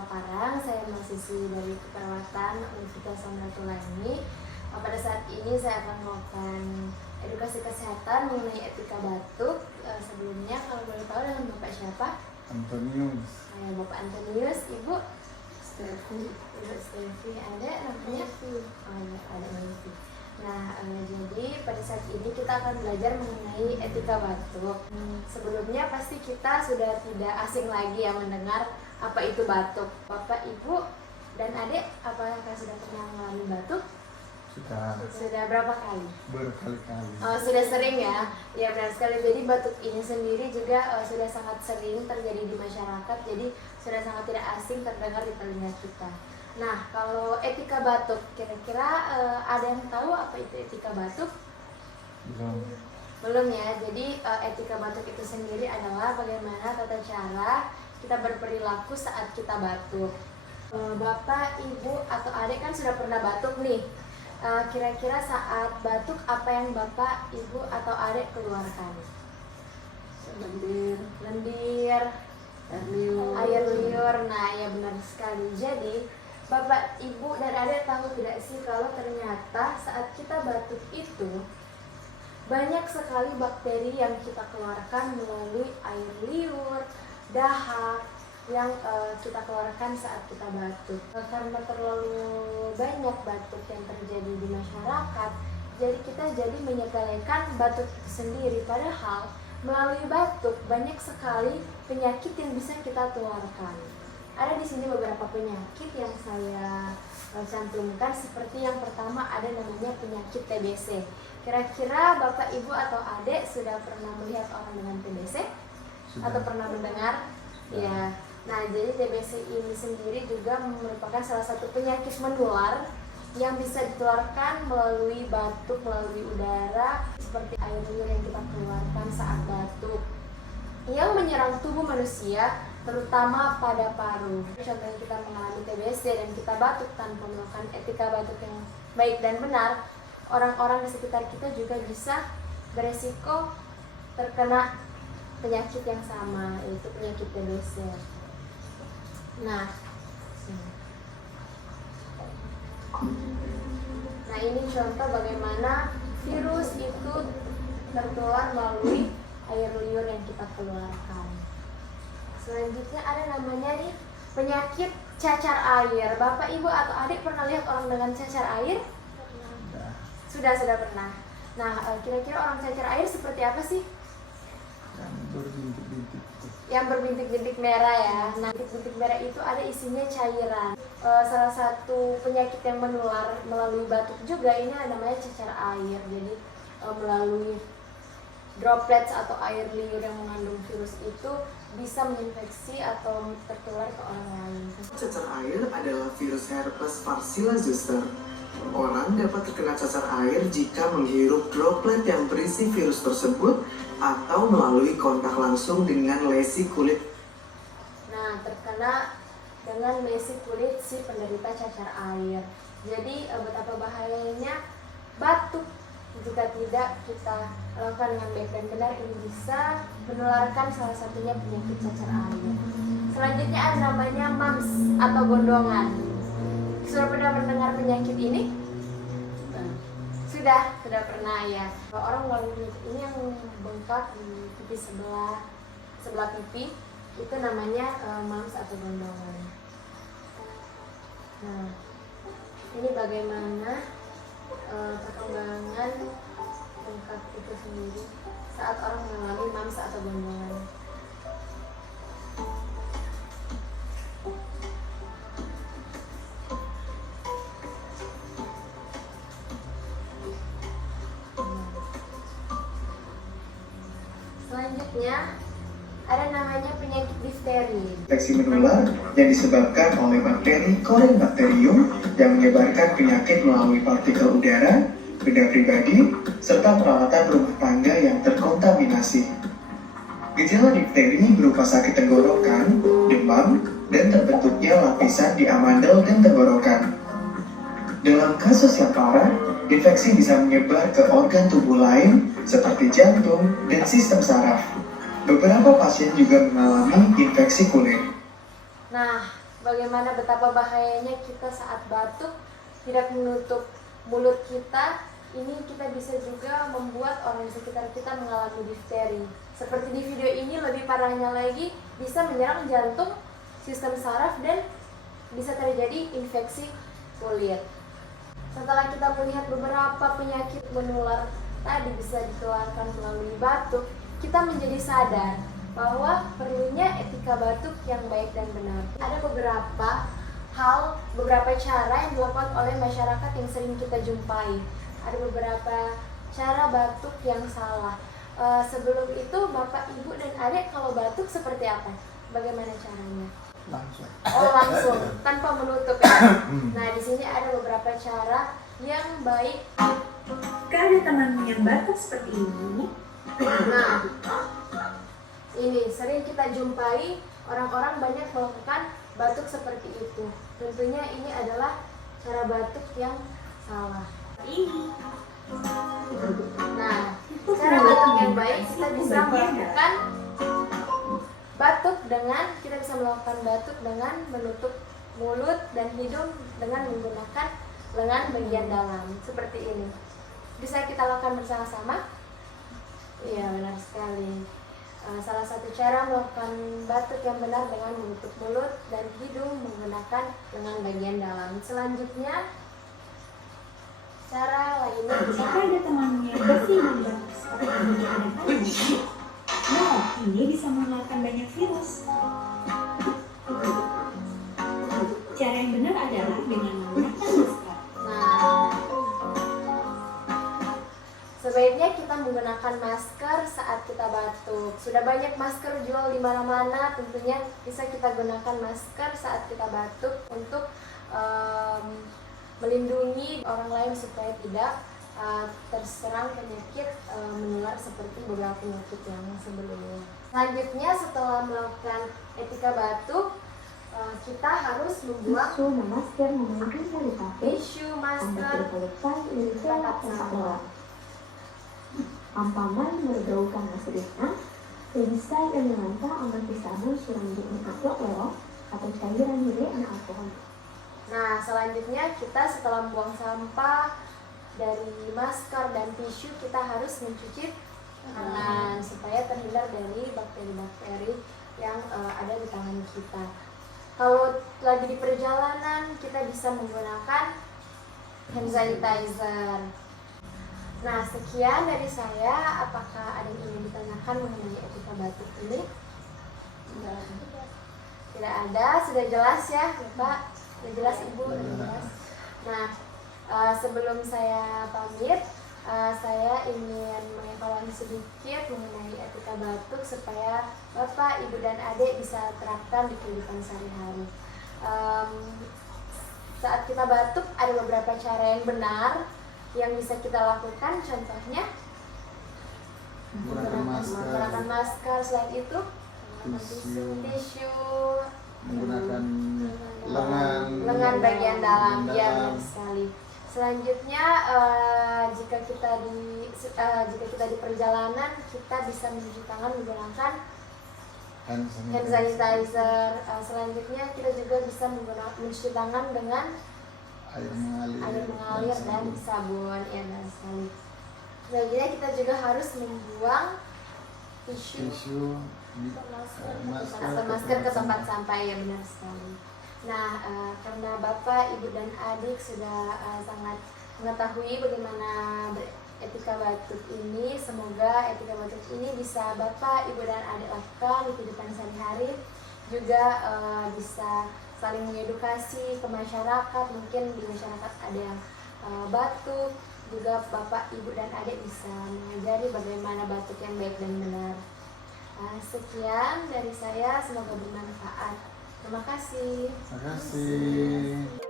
Kaparang, saya mahasiswi dari Keperawatan Universitas Samratulangi. Pada saat ini saya akan melakukan edukasi kesehatan mengenai etika batuk. Sebelumnya kalau boleh tahu dengan Bapak siapa? Antonius. Bapak Antonius, Ibu Stevi. Ibu Stevi, ada namanya? Oh ya, ada Stevi. Nah, jadi pada saat ini kita akan belajar mengenai etika batuk. Sebelumnya pasti kita sudah tidak asing lagi ya mendengar apa itu batuk. Bapak, Ibu, dan Adik, apakah sudah pernah mengalami batuk? Sudah berapa kali? Berkali-kali. Oh, sudah sering ya? Ya benar sekali. Jadi batuk ini sendiri juga sudah sangat sering terjadi di masyarakat. Jadi sudah sangat tidak asing terdengar di telinga kita. Nah, kalau etika batuk, kira-kira ada yang tahu apa itu etika batuk? Belum ya. Jadi etika batuk itu sendiri adalah bagaimana tata cara kita berperilaku saat kita batuk. Bapak, Ibu, atau adik kan sudah pernah batuk nih. Kira-kira saat batuk apa yang Bapak, Ibu, atau adik keluarkan? Lendir, air liur. Nah, ya benar sekali. Jadi Bapak, Ibu, dan adik tahu tidak sih kalau ternyata saat kita batuk itu banyak sekali bakteri yang kita keluarkan melalui air liur, dahak yang kita keluarkan saat kita batuk. Karena terlalu banyak batuk yang terjadi di masyarakat, jadi kita menyepelekan batuk itu sendiri. Padahal melalui batuk banyak sekali penyakit yang bisa kita keluarkan. Ada di sini beberapa penyakit yang saya cantumkan, seperti yang pertama ada namanya penyakit TBC. Kira-kira Bapak, Ibu, atau Adik sudah pernah melihat orang dengan TBC? Atau pernah mendengar? Ya. Nah, jadi TBC ini sendiri juga merupakan salah satu penyakit menular yang bisa ditularkan melalui batuk, melalui udara, seperti air liur yang kita keluarkan saat batuk, yang menyerang tubuh manusia, terutama pada paru. Contohnya kita mengalami TBC dan kita batuk tanpa melakukan etika batuk yang baik dan benar, orang-orang di sekitar kita juga bisa beresiko terkena penyakit yang sama, yaitu penyakit TBC. Nah, ini contoh bagaimana virus itu tertular melalui air liur yang kita keluarkan. Selanjutnya ada namanya nih penyakit cacar air. Bapak, Ibu, atau adik pernah lihat orang dengan cacar air? Sudah pernah. Nah, kira-kira orang cacar air seperti apa sih? Yang berbintik-bintik merah ya. Nah, bintik-bintik merah itu ada isinya cairan. Salah satu penyakit yang menular melalui batuk juga ini namanya cacar air. Jadi melalui droplets atau air liur yang mengandung virus itu bisa menginfeksi atau tertular ke orang lain. Cacar air adalah virus herpes Farcilla zoster. Orang dapat terkena cacar air jika menghirup droplet yang berisi virus tersebut atau melalui kontak langsung dengan lesi kulit. Nah, terkena dengan lesi kulit si penderita cacar air. Jadi betapa bahayanya batuk jika tidak kita lakukan dengan baik dan benar, ini bisa menularkan salah satunya penyakit cacar air. Selanjutnya ada namanya mumps atau gondongan. Sudah pernah mendengar penyakit ini? Sudah pernah ya. Orang mengalami penyakit ini yang bengkak di pipi sebelah pipi, itu namanya mumps atau gondongan. Nah, ini bagaimana perkembangan bengkak itu sendiri saat orang mengalami mumps atau gondongan. Selanjutnya ada namanya penyakit difteri. Infeksi menular yang disebabkan oleh bakteri Corynebacterium yang menyebarkan penyakit melalui partikel udara, benda pribadi, serta peralatan rumah tangga yang terkontaminasi. Gejala difteri berupa sakit tenggorokan, demam, dan terbentuknya lapisan di amandel dan tenggorokan. Dalam kasus yang parah, infeksi bisa menyebar ke organ tubuh lain seperti jantung dan sistem saraf. Beberapa pasien juga mengalami infeksi kulit. Nah, bagaimana betapa bahayanya kita saat batuk tidak menutup mulut kita. Ini kita bisa juga membuat orang di sekitar kita mengalami difteri. Seperti di video ini, lebih parahnya lagi bisa menyerang jantung, sistem saraf, dan bisa terjadi infeksi kulit. Setelah kita melihat beberapa penyakit menular tadi bisa ditularkan melalui batuk, kita menjadi sadar bahwa perlunya etika batuk yang baik dan benar. Ada beberapa cara yang dilakukan oleh masyarakat yang sering kita jumpai. Ada beberapa cara batuk yang salah. Sebelum itu, Bapak, Ibu, dan Adik kalau batuk seperti apa? Bagaimana caranya? Langsung. Oh, langsung, tanpa menutup ya. Nah, di sini ada beberapa cara yang baik. Jika ada temanmu yang batuk seperti ini, Nah, ini sering kita jumpai orang-orang banyak melakukan batuk seperti itu. Tentunya ini adalah cara batuk yang salah. ini Nah, cara batuk yang baik kita bisa melakukan batuk dengan menutup mulut dan hidung dengan menggunakan lengan bagian dalam seperti ini. Bisa kita lakukan bersama-sama? Iya, benar sekali. Salah satu cara melakukan batuk yang benar dengan menutup mulut dan hidung menggunakan lengan bagian dalam. Selanjutnya, cara lainnya jika ada temanmu yang bersihin batuk seperti ini dan panas, ini bisa menularkan banyak virus. Cara yang benar adalah dengan menggunakan masker. Nah, sebaiknya kita menggunakan masker saat kita batuk. Sudah banyak masker jual di mana-mana, tentunya bisa kita gunakan masker saat kita batuk untuk melindungi orang lain supaya tidak terserang penyakit menular seperti beberapa penyakit yang sebelumnya. Selanjutnya, setelah melakukan etika batuk, kita harus membuang Tisu, masker, menggunakan sanitizer, tisu, masker, berpelukan, tempat sampah. Ampaman bergaulkan maksudnya, bisa yang mengantar amat sabun surang di alkohol atau cairan dari alkohol. Nah, selanjutnya kita setelah membuang sampah dari masker dan tisu, kita harus mencuci tangan supaya terhindar dari bakteri-bakteri yang ada di tangan kita. Kalau lagi di perjalanan, kita bisa menggunakan hand sanitizer. Nah, sekian dari saya. Apakah ada yang ingin ditanyakan mengenai etika batuk ini? Tidak ada, sudah jelas ya, Bapak? Sudah jelas, Ibu? Sudah jelas. Nah, sebelum saya pamit, saya ingin mengevaluasi sedikit mengenai etika batuk supaya Bapak, Ibu, dan Adik bisa terapkan di kehidupan sehari-hari. Saat kita batuk, ada beberapa cara yang benar yang bisa kita lakukan. Contohnya menggunakan masker, selain itu tisu, menggunakan lengan bagian dalam. Ya, benar sekali. Selanjutnya, jika kita di perjalanan, kita bisa mencuci tangan menggunakan hand sanitizer. Selanjutnya, kita juga bisa mencuci tangan dengan air mengalir dan sabun. Ya, benar sekali. Selanjutnya, kita juga harus membuang tisu atau masker ke tempat sampah. Ya, benar sekali. Nah, karena Bapak, Ibu, dan Adik sudah sangat mengetahui bagaimana etika batuk ini, semoga etika batuk ini bisa Bapak, Ibu, dan Adik lakukan di kehidupan sehari-hari. Juga bisa saling mengedukasi ke masyarakat. Mungkin di masyarakat ada yang batuk, juga Bapak, Ibu, dan Adik bisa mengajari bagaimana batuk yang baik dan benar. Sekian dari saya, semoga bermanfaat. Terima kasih. Terima kasih.